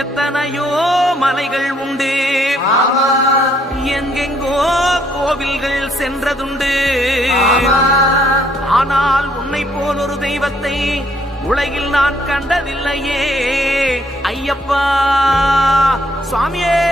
எத்தனையோ மலைகள் உண்டு, எங்கெங்கோ கோவில்கள் சென்றதுண்டு. ஆனால் உன்னை போல் ஒரு தெய்வத்தை உலகில் நான் கண்டதில்லையே ஐயப்பா சுவாமியே.